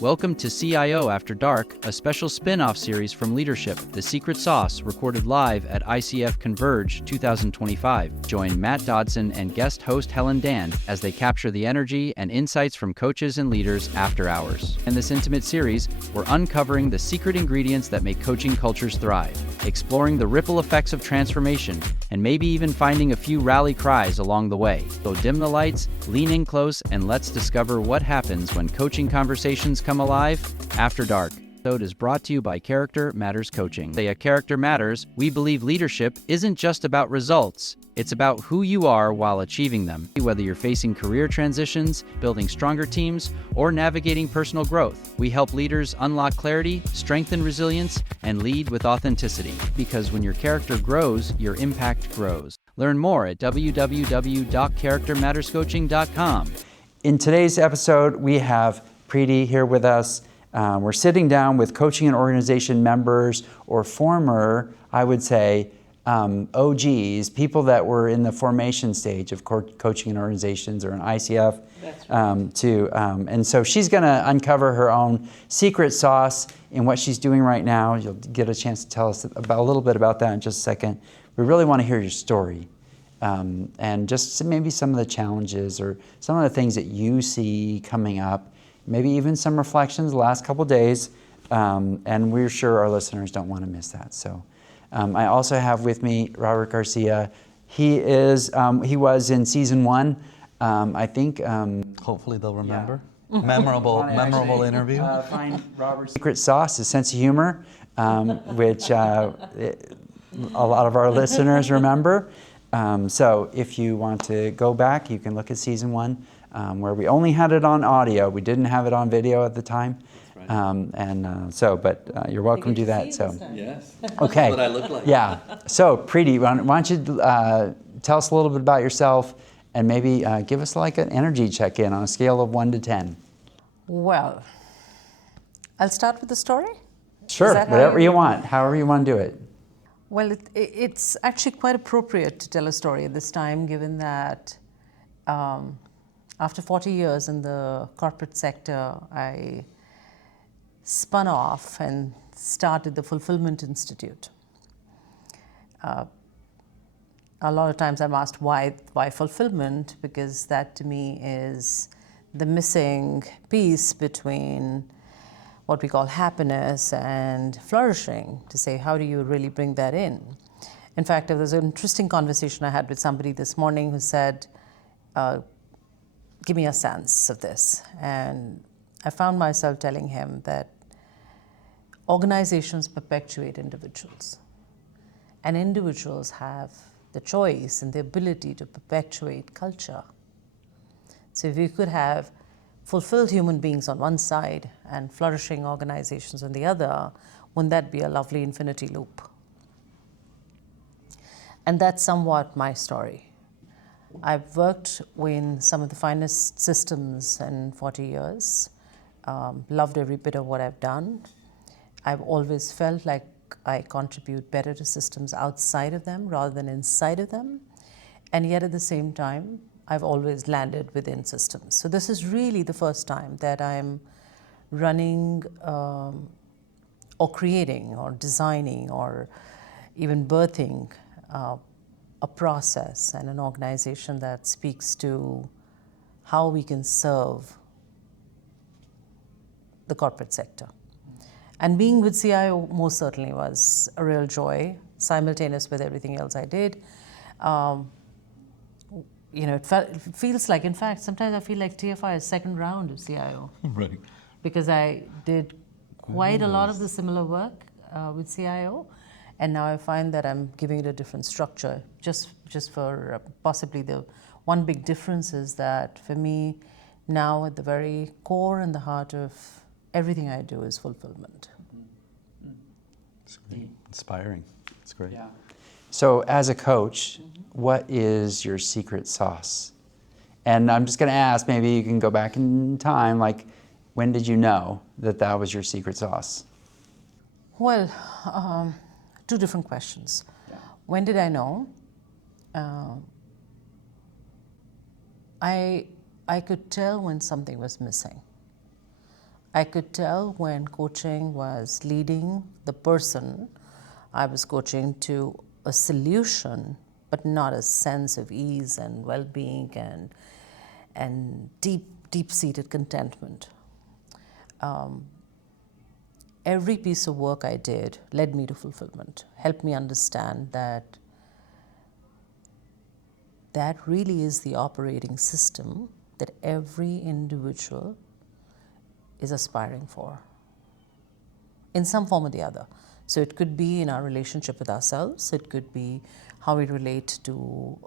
Welcome to CIO After Dark, a special spin-off series from Leadership, The Secret Sauce, recorded live at ICF Converge 2025. Join Matt Dodson and guest host Helen Dan as they capture the energy and insights from coaches and leaders after hours. In this intimate series, we're uncovering the secret ingredients that make coaching cultures thrive, exploring the ripple effects of transformation, and maybe even finding a few rally cries along the way. So dim the lights, lean in close, and let's discover what happens when coaching conversations come alive after dark. This episode is brought to you by Character Matters Coaching. At Character Matters, we believe leadership isn't just about results. It's about who you are while achieving them. Whether you're facing career transitions, building stronger teams, or navigating personal growth, we help leaders unlock clarity, strengthen resilience, and lead with authenticity. Because when your character grows, your impact grows. Learn more at www.charactermatterscoaching.com. In today's episode, we have Preeti here with us. We're sitting down with coaching and organization members or former, I would say, OGs, people that were in the formation stage of coaching and organizations or an ICF. That's right. And so she's going to uncover her own secret sauce in what she's doing right now. You'll get a chance to tell us about a little bit about that in just a second. We really want to hear your story and just maybe some of the challenges or some of the things that you see coming up, maybe even some reflections the last couple days. And we're sure our listeners don't want to miss that. So I also have with me Robert Garcia. He was in season 1. I think. Hopefully they'll remember. Yeah. Memorable interview. Find Robert's secret sauce, his sense of humor, which a lot of our listeners remember. So if you want to go back, you can look at season 1, where we only had it on audio. We didn't have it on video at the time. Right. But you're welcome to do that. So Yes. okay. What I look like. Yeah. So Preeti, why don't you tell us a little bit about yourself and maybe give us like an energy check-in on a scale of 1 to 10. Well, I'll start with the story. Sure, Is that whatever you want, however you want to do it. Well, it's actually quite appropriate to tell a story at this time, given that after 40 years in the corporate sector, I spun off and started the Fulfillment Institute. A lot of times I'm asked why fulfillment, because that to me is the missing piece between what we call happiness and flourishing, to say, how do you really bring that in? In fact, there was an interesting conversation I had with somebody this morning who said, give me a sense of this. And I found myself telling him that organizations perpetuate individuals. And individuals have the choice and the ability to perpetuate culture. So if you could have fulfilled human beings on one side and flourishing organizations on the other, wouldn't that be a lovely infinity loop? And that's somewhat my story. I've worked in some of the finest systems in 40 years, loved every bit of what I've done. I've always felt like I contribute better to systems outside of them rather than inside of them. And yet at the same time, I've always landed within systems. So this is really the first time that I'm running or creating or designing or even birthing a process and an organization that speaks to how we can serve the corporate sector. And being with CIO most certainly was a real joy, simultaneous with everything else I did. It feels like, in fact, sometimes I feel like TFI is second round of CIO. Right. Because I did quite a lot of the similar work with CIO, and now I find that I'm giving it a different structure. Just for possibly the one big difference is that for me, now at the very core and the heart of everything I do is fulfillment. It's great. Inspiring. It's great. Yeah. So as a coach, what is your secret sauce? And I'm just going to ask, maybe you can go back in time, like when did you know that that was your secret sauce? Well, 2 different questions. Yeah. When did I know? I could tell when something was missing. I could tell when coaching was leading the person I was coaching to a solution, but not a sense of ease and well-being and deep-seated contentment. Every piece of work I did led me to fulfillment, helped me understand that that really is the operating system that every individual is aspiring for in some form or the other. So it could be in our relationship with ourselves, it could be how we relate to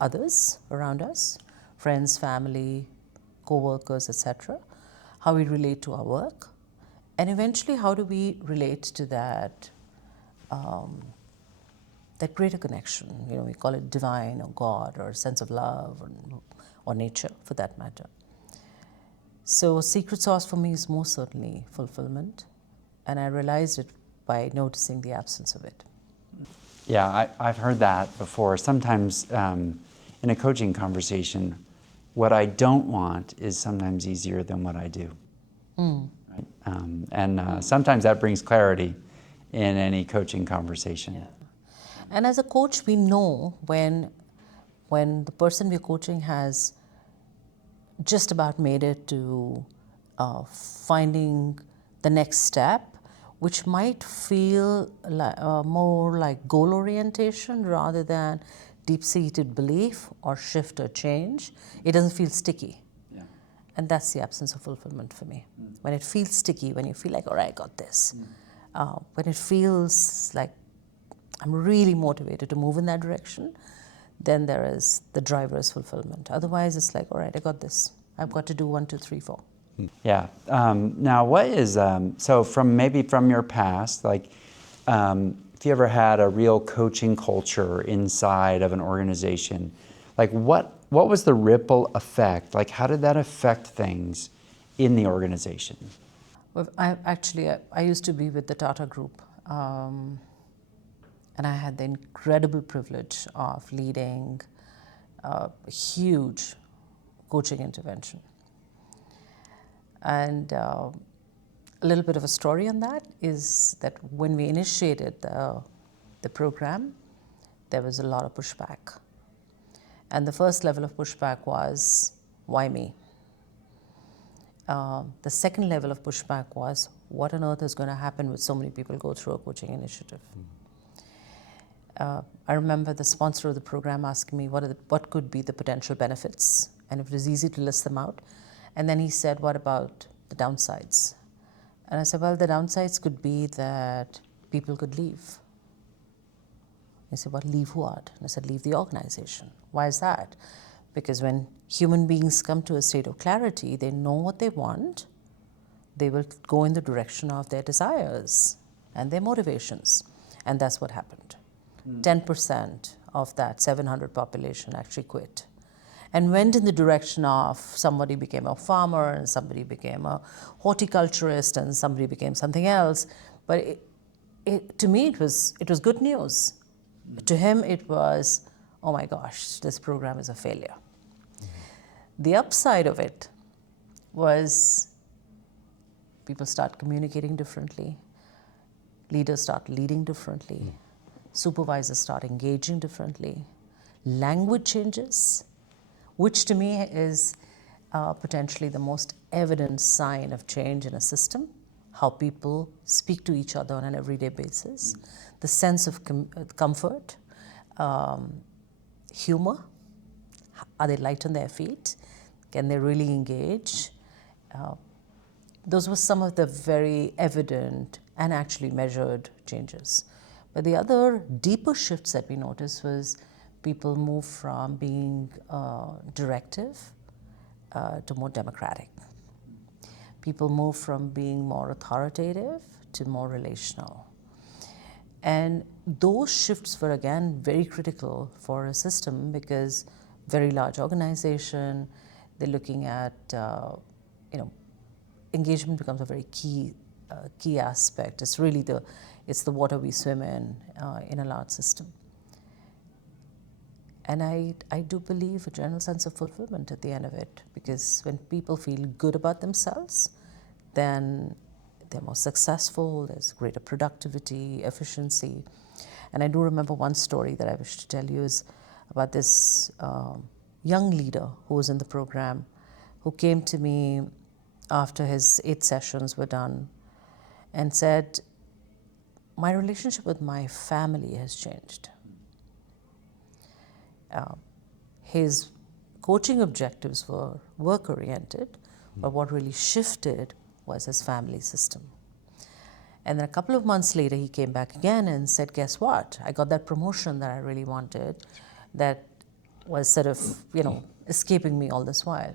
others around us, friends, family, co-workers, etc., how we relate to our work, and eventually how do we relate to that that greater connection, we call it divine or God or sense of love or nature for that matter. So secret sauce for me is most certainly fulfillment, and I realized it by noticing the absence of it. Yeah, I've heard that before. Sometimes in a coaching conversation, what I don't want is sometimes easier than what I do. Right? Sometimes that brings clarity in any coaching conversation. Yeah. And as a coach, we know when the person we're coaching has just about made it to finding the next step, which might feel more like goal orientation rather than deep-seated belief or shift or change. It doesn't feel sticky. Yeah. And that's the absence of fulfillment for me. When it feels sticky, when you feel like, all right, I got this. When it feels like I'm really motivated to move in that direction, then there is the driver's fulfillment. Otherwise, it's like, all right, I got this. I've got to do 1, 2, 3, 4. Yeah. Now, what is so from your past, like, if you ever had a real coaching culture inside of an organization, like what was the ripple effect? Like, how did that affect things in the organization? Well, I used to be with the Tata Group. And I had the incredible privilege of leading a huge coaching intervention. And a little bit of a story on that is that when we initiated the program, there was a lot of pushback. And the first level of pushback was, why me? The second level of pushback was, what on earth is going to happen with so many people go through a coaching initiative? I remember the sponsor of the program asking me what could be the potential benefits, and it was easy to list them out. And then he said, what about the downsides? And I said, well, the downsides could be that people could leave. He said, well, leave what? And I said, leave the organization. Why is that? Because when human beings come to a state of clarity, they know what they want, they will go in the direction of their desires and their motivations. And that's what happened. 10% of that 700 population actually quit and went in the direction of somebody became a farmer and somebody became a horticulturist and somebody became something else. But to me, it was good news. To him, it was, oh my gosh, this program is a failure. The upside of it was people start communicating differently, leaders start leading differently, supervisors start engaging differently, language changes, which to me is potentially the most evident sign of change in a system, how people speak to each other on an everyday basis, the sense of comfort, humor, are they light on their feet, can they really engage? Those were some of the very evident and actually measured changes. But the other deeper shifts that we noticed was people move from being directive to more democratic. People move from being more authoritative to more relational. And those shifts were again very critical for a system because very large organization, they're looking at, engagement becomes a very key aspect. It's really it's the water we swim in a large system. And I do believe a general sense of fulfillment at the end of it, because when people feel good about themselves, then they're more successful, there's greater productivity, efficiency. And I do remember one story that I wish to tell you is about this young leader who was in the program, who came to me after his 8 sessions were done and said, my relationship with my family has changed. His coaching objectives were work-oriented, but what really shifted was his family system. And then a couple of months later, he came back again and said, guess what? I got that promotion that I really wanted that was sort of, escaping me all this while.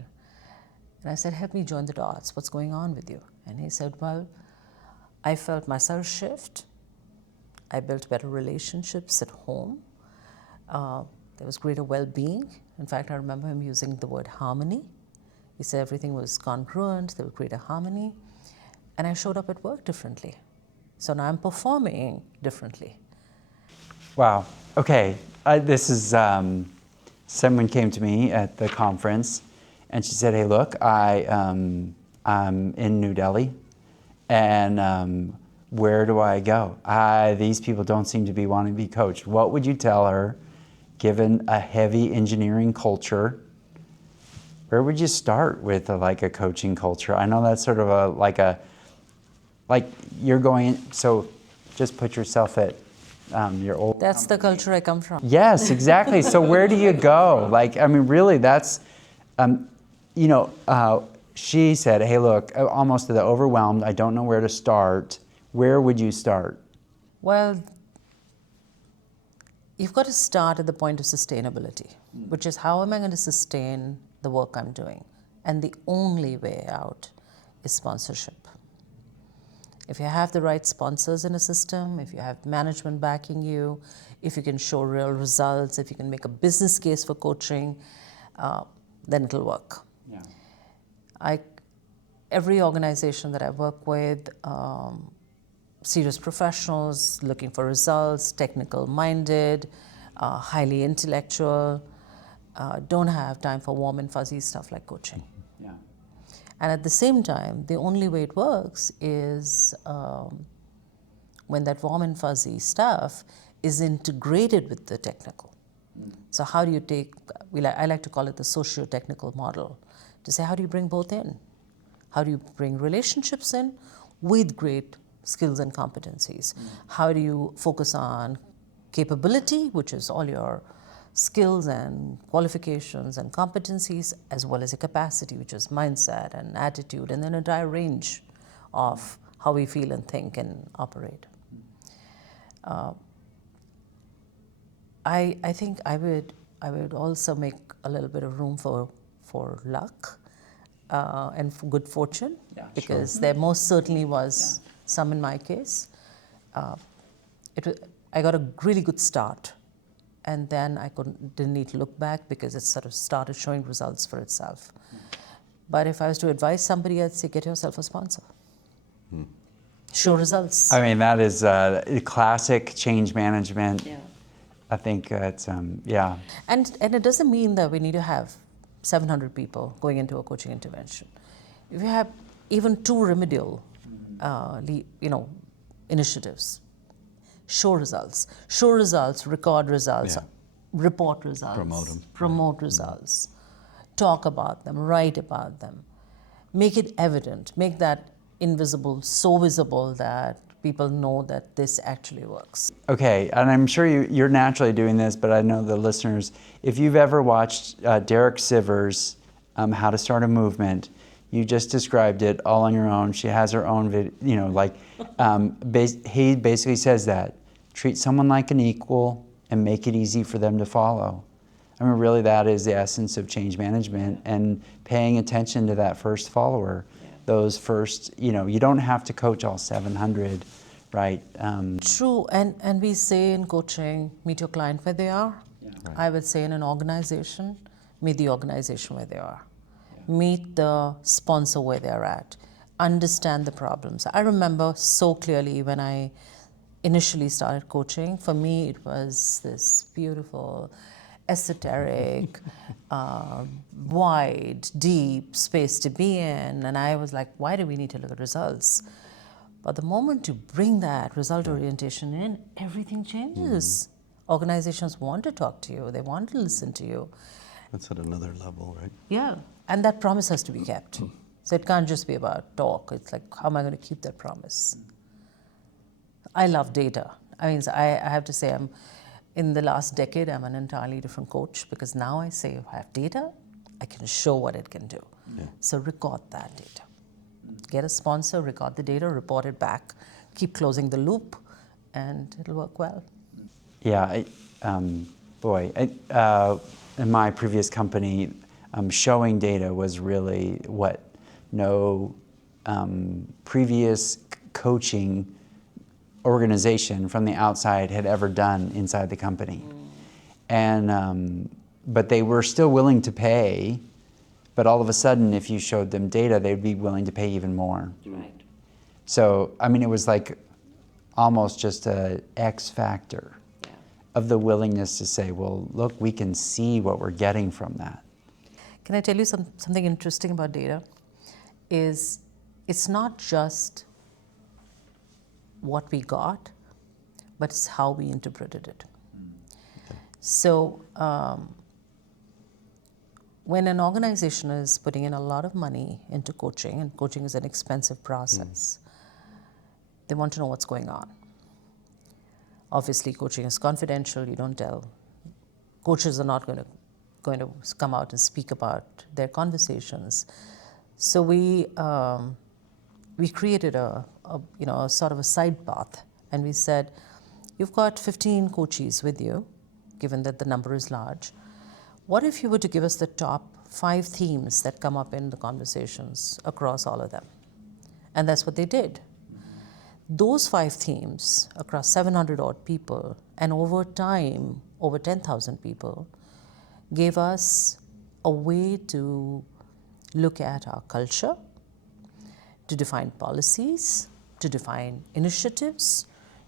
And I said, help me join the dots. What's going on with you? And he said, well, I felt myself shift. I built better relationships at home. There was greater well-being. In fact, I remember him using the word harmony. He said everything was congruent, there was greater harmony. And I showed up at work differently. So now I'm performing differently. Wow. Okay. This is, someone came to me at the conference and she said, hey, look, I'm in New Delhi and where do I go? These people don't seem to be wanting to be coached. What would you tell her, given a heavy engineering culture? Where would you start with a coaching culture? I know that's sort of like you're going, so just put yourself at your old. That's the culture I come from. Yes, exactly. So where do you go? Really, that's, she said, hey, look, almost to the overwhelmed, I don't know where to start. Where would you start? Well, you've got to start at the point of sustainability, which is how am I going to sustain the work I'm doing? And the only way out is sponsorship. If you have the right sponsors in a system, if you have management backing you, if you can show real results, if you can make a business case for coaching, then it'll work. Yeah. Every organization that I work with, serious professionals looking for results, technical-minded, highly intellectual, don't have time for warm and fuzzy stuff like coaching. Yeah. And at the same time, the only way it works is when that warm and fuzzy stuff is integrated with the technical. So how do you take, I like to call it the socio-technical model, to say how do you bring both in? How do you bring relationships in with great skills and competencies? How do you focus on capability, which is all your skills and qualifications and competencies, as well as a capacity, which is mindset and attitude, and then a entire range of how we feel and think and operate. I think I would also make a little bit of room for luck and for good fortune, because there most certainly was some in my case. I got a really good start, and then I didn't need to look back because it sort of started showing results for itself. But if I was to advise somebody, I'd say get yourself a sponsor. Show results. I mean, that is classic change management. Yeah. I think it's, yeah. And it doesn't mean that we need to have 700 people going into a coaching intervention. If you have even 2 remedial, initiatives, show results, record results, report results, promote results, talk about them, write about them, make it evident, make that invisible so visible that people know that this actually works. Okay, and I'm sure you're naturally doing this, but I know the listeners, if you've ever watched Derek Sivers' How to Start a Movement, you just described it all on your own. She has her own video, he basically says that. Treat someone like an equal and make it easy for them to follow. I mean, really that is the essence of change management, and paying attention to that first follower. Those first, you don't have to coach all 700, right? True, and we say in coaching, meet your client where they are. Yeah. Right. I would say in an organization, meet the organization where they are. Yeah. Meet the sponsor where they're at. Understand the problems. I remember so clearly when I initially started coaching, for me it was this beautiful esoteric, wide, deep space to be in. And I was like, why do we need to look at results? But the moment you bring that result orientation in, everything changes. Organizations want to talk to you. They want to listen to you. That's at another level, right? Yeah. And that promise has to be kept. So it can't just be about talk. It's like, how am I going to keep that promise? I love data. I mean, I have to say, in the last decade, I'm an entirely different coach, because now I say, if I have data, I can show what it can do. Yeah. So record that data. Get a sponsor, record the data, report it back, keep closing the loop, and it'll work well. Yeah, in my previous company, showing data was really what no previous coaching organization from the outside had ever done inside the company. And but they were still willing to pay, but all of a sudden, if you showed them data, they'd be willing to pay even more. Right. So, I mean, it was like almost just a X factor of the willingness to say, well, look, we can see what we're getting from that. Can I tell you something interesting about data? Is it's not just what we got, but it's how we interpreted it. So when an organization is putting in a lot of money into coaching, and coaching is an expensive process, they want to know what's going on. Obviously, coaching is confidential. You don't tell. Coaches are not going to come out and speak about their conversations. So we created a sort of a side path, and we said, you've got 15 coaches with you, given that the number is large. What if you were to give us the top 5 themes that come up in the conversations across all of them? And that's what they did. Those 5 themes across 700 odd people, and over time, over 10,000 people, gave us a way to look at our culture, to define policies, to define initiatives,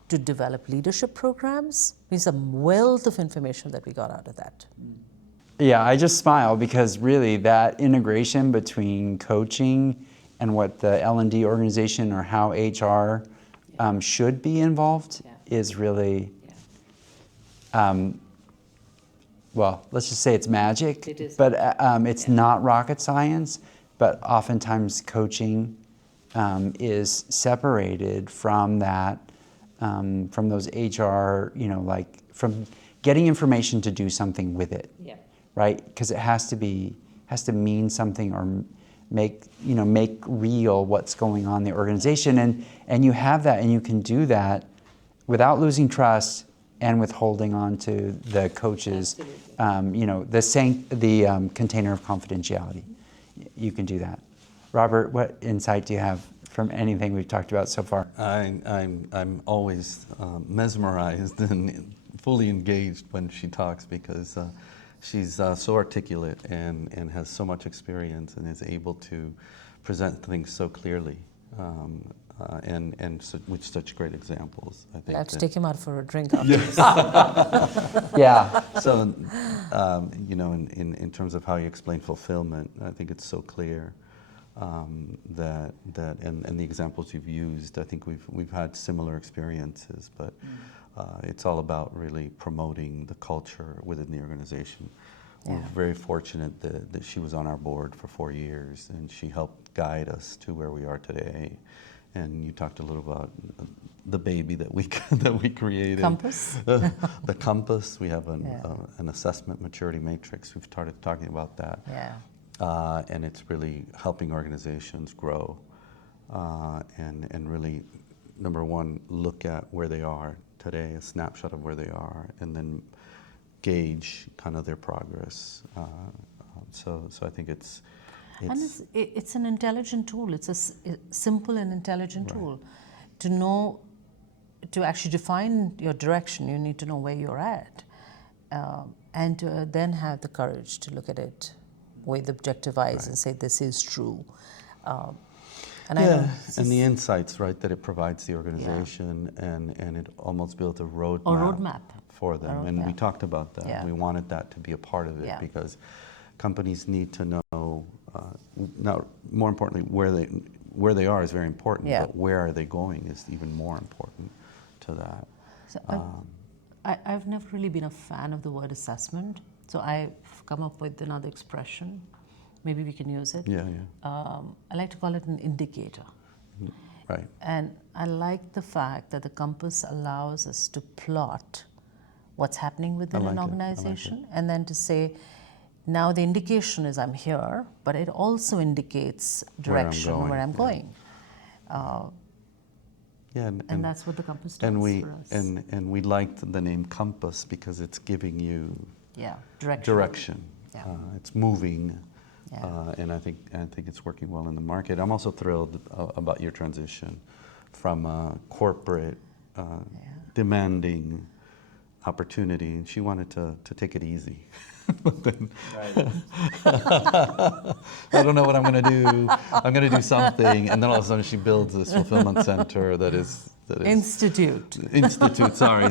to develop leadership programs. There's a wealth of information that we got out of that. Yeah, I just smile because really that integration between coaching and what the L&D organization or how HR should be involved is really, well, let's just say it's magic. It is. But it's not rocket science, but oftentimes coaching is separated from that, from those HR, like from getting information to do something with it. Yeah. Right? Because it has to mean something or make real what's going on in the organization. And you have that, and you can do that without losing trust and with holding on to the coach's, the container of confidentiality. You can do that. Robert, what insight do you have from anything we've talked about so far? I'm always mesmerized and fully engaged when she talks, because she's so articulate and has so much experience and is able to present things so clearly, and with such great examples. I think I have to take him out for a drink after this. Yeah. So, in terms of how you explain fulfillment, I think it's so clear that and the examples you've used, I think we've had similar experiences, but it's all about really promoting the culture within the organization. Yeah. We're very fortunate that she was on our board for 4 years, and she helped guide us to where we are today. And you talked a little about the baby that we created. Compass? The compass. We have an assessment maturity matrix. We've started talking about that. Yeah. And it's really helping organizations grow and really, number one, look at where they are today, a snapshot of where they are, and then gauge kind of their progress. So I think it's an intelligent tool. It's a simple and intelligent tool. To know, to actually define your direction, you need to know where you're at, and to then have the courage to look at it with objective eyes and say, this is true. And the insights, right, that it provides the organization, and it almost built a roadmap. for them. And we talked about that. Yeah. We wanted that to be a part of it Yeah. because companies need to know, now, more importantly, where they are is very important, Yeah. but where are they going is even more important to that. So I've never really been a fan of the word assessment, so I've come up with another expression. Maybe we can use it. Yeah, yeah. I like to call it an indicator. Right. And I like the fact that the compass allows us to plot what's happening within an organization, and then to say, now the indication is I'm here, but it also indicates direction, where I'm going. Yeah, and that's what the compass does and for us. And we liked the name compass because it's giving you direction. Yeah. It's moving, Yeah. and I think it's working well in the market. I'm also thrilled about your transition from corporate, demanding opportunity, and she wanted to take it easy. I don't know what I'm going to do. I'm going to do something, and then all of a sudden she builds this fulfillment center that is Institute. Sorry,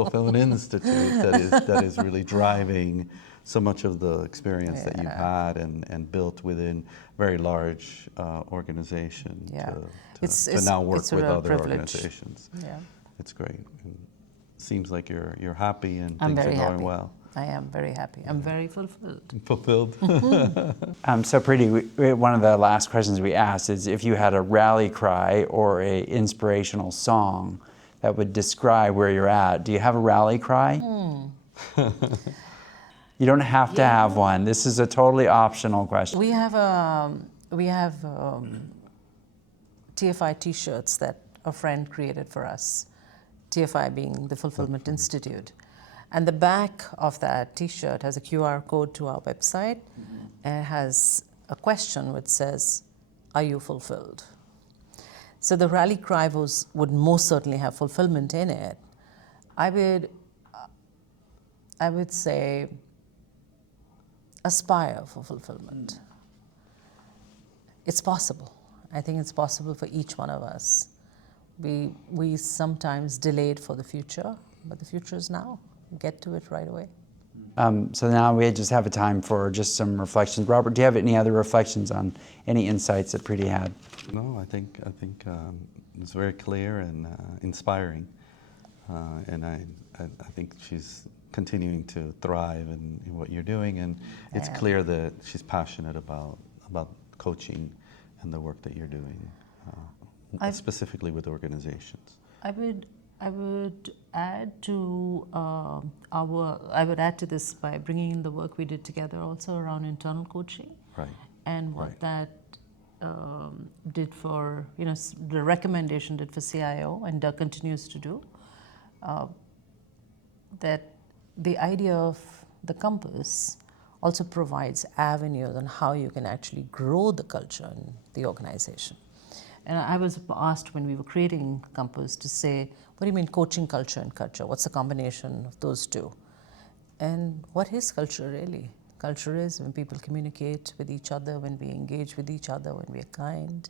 fulfillment institute that is really driving so much of the experience that you've had and built within very large organization to now work with other organizations. Yeah. It's great. And seems like you're happy and I'm things very are going happy. well. I am very happy. I'm very fulfilled. Fulfilled. So Preeti, one of the last questions we asked is if you had a rally cry or a inspirational song that would describe where you're at. Do you have a rally cry? You don't have to have one. This is a totally optional question. We have TFI T-shirts that a friend created for us. TFI being the Fulfillment Institute. And the back of that T-shirt has a QR code to our website, and it has a question which says, "Are you fulfilled?" So the rally cry would most certainly have fulfillment in it. I would say, aspire for fulfillment. It's possible. I think it's possible for each one of us. We sometimes delay it for the future, but the future is now. Get to it right away. So now we just have a time for just some reflections. Robert, do you have any other reflections on any insights that Preeti had? No, I think it's very clear and inspiring, and I think she's continuing to thrive in what you're doing, and it's clear that she's passionate about coaching and the work that you're doing, specifically with organizations. I would add to this by bringing in the work we did together also around internal coaching, Right. and what that did for the recommendation did for CIO and continues to do. That the idea of the compass also provides avenues on how you can actually grow the culture in the organization. And I was asked when we were creating Compass to say, what do you mean coaching culture and culture? What's the combination of those two? And what is culture really? Culture is when people communicate with each other, when we engage with each other, when we are kind.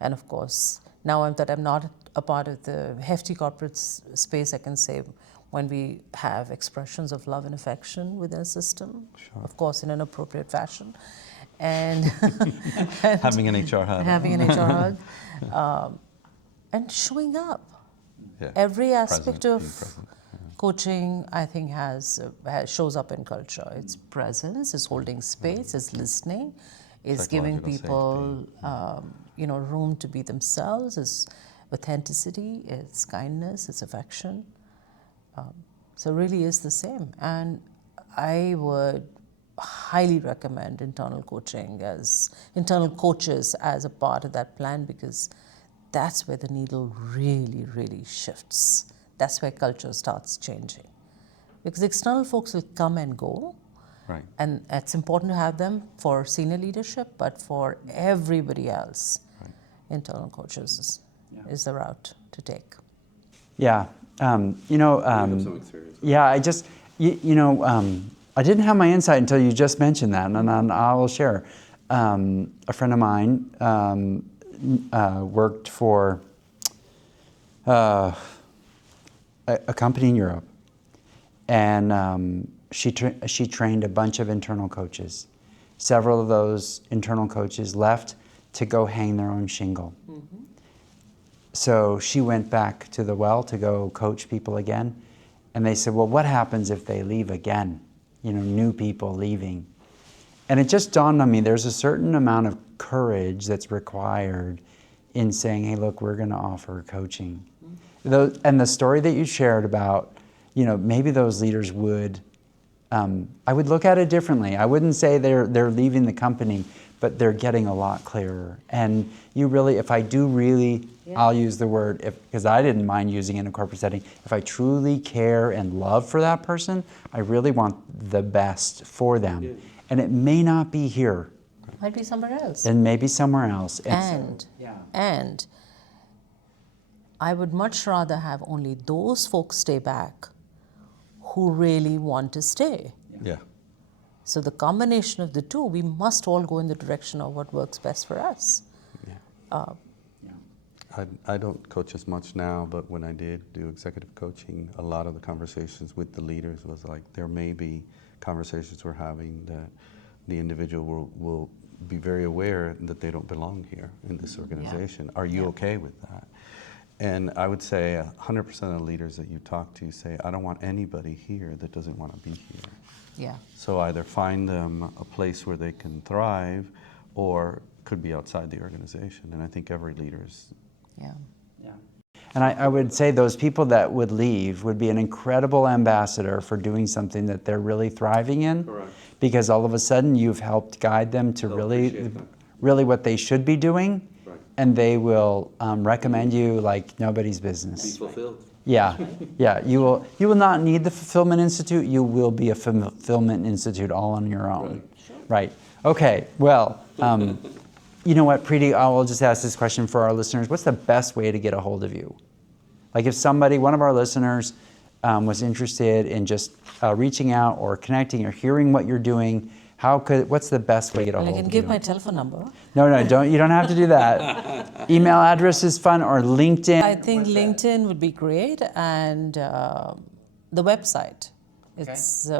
And of course, now that I'm not a part of the hefty corporate space, I can say when we have expressions of love and affection within a system, of course in an appropriate fashion. And having an HR hub. And showing up. Yeah. Every aspect Present, of coaching, I think, shows up in culture. It's presence, it's holding space, it's listening, it's giving people room to be themselves, it's authenticity, it's kindness, it's affection. So really is the same. And I would highly recommend internal coaches as a part of that plan, because that's where the needle really, really shifts. That's where culture starts changing. Because external folks will come and go, Right. and it's important to have them for senior leadership, but for everybody else, internal coaches is the route to take. Yeah. Some experience. Yeah, I just, I didn't have my insight until you just mentioned that, and I will share. A friend of mine worked for a company in Europe, and she trained a bunch of internal coaches. Several of those internal coaches left to go hang their own shingle. Mm-hmm. So she went back to the well to go coach people again, and they said, well, what happens if they leave again? You know, new people leaving. And it just dawned on me, there's a certain amount of courage that's required in saying, hey, look, we're going to offer coaching. Mm-hmm. And the story that you shared about, you know, maybe those leaders would, I would look at it differently. I wouldn't say they're leaving the company, but they're getting a lot clearer. And you really, if I do really, I'll use the word, because I didn't mind using it in a corporate setting, if I truly care and love for that person, I really want the best for them. Yeah. And it may not be here. Might be somewhere else. And maybe somewhere else. And I would much rather have only those folks stay back who really want to stay. Yeah. So the combination of the two, we must all go in the direction of what works best for us. Yeah. I don't coach as much now, but when I did do executive coaching, a lot of the conversations with the leaders was like, there may be conversations we're having that the individual will be very aware that they don't belong here in this organization. Yeah. Are you okay with that? And I would say 100% of the leaders that you talk to say, I don't want anybody here that doesn't want to be here. Yeah. So either find them a place where they can thrive, or could be outside the organization. And I think every leader is. Yeah. Yeah. And I would say those people that would leave would be an incredible ambassador for doing something that they're really thriving in. Correct. Because all of a sudden you've helped guide them to really what they should be doing. Right. And they will recommend you like nobody's business. Be fulfilled. Yeah, yeah. You will not need the Fulfillment Institute. You will be a Fulfillment Institute all on your own. Right. Okay. Well, you know what, Preeti? I will just ask this question for our listeners. What's the best way to get a hold of you? Like if somebody, one of our listeners, was interested in just reaching out or connecting or hearing what you're doing, what's the best way to get a hold of you? I can give my telephone number. No, don't. You don't have to do that. Email address is fun, or LinkedIn. I think LinkedIn would be great, and the website. It's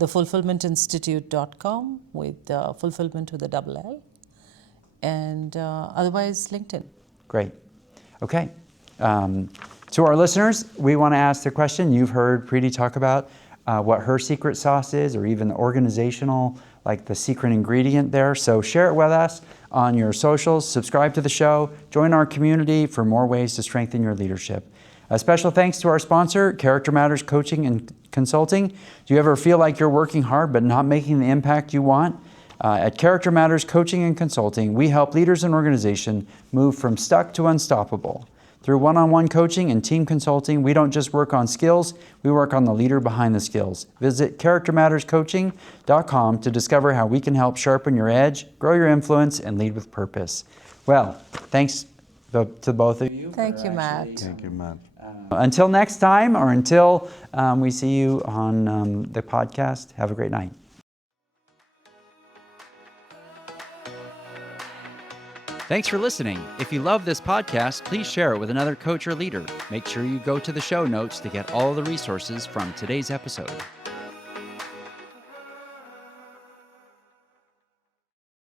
thefulfillmentinstitute.com with fulfillment with a double L, and otherwise LinkedIn. Great. Okay. To our listeners, we want to ask the question. You've heard Preeti talk about what her secret sauce is, or even the organizational, like the secret ingredient there. So share it with us on your socials, subscribe to the show, join our community for more ways to strengthen your leadership. A special thanks to our sponsor, Character Matters Coaching and Consulting. Do you ever feel like you're working hard but not making the impact you want? At Character Matters Coaching and Consulting, we help leaders and organizations move from stuck to unstoppable. Through one-on-one coaching and team consulting, we don't just work on skills, we work on the leader behind the skills. Visit charactermatterscoaching.com to discover how we can help sharpen your edge, grow your influence, and lead with purpose. Well, thanks to both of you. Thank you, Matt. Thank you, Matt. Until next time, or until we see you on the podcast, have a great night. Thanks for listening. If you love this podcast, please share it with another coach or leader. Make sure you go to the show notes to get all the resources from today's episode.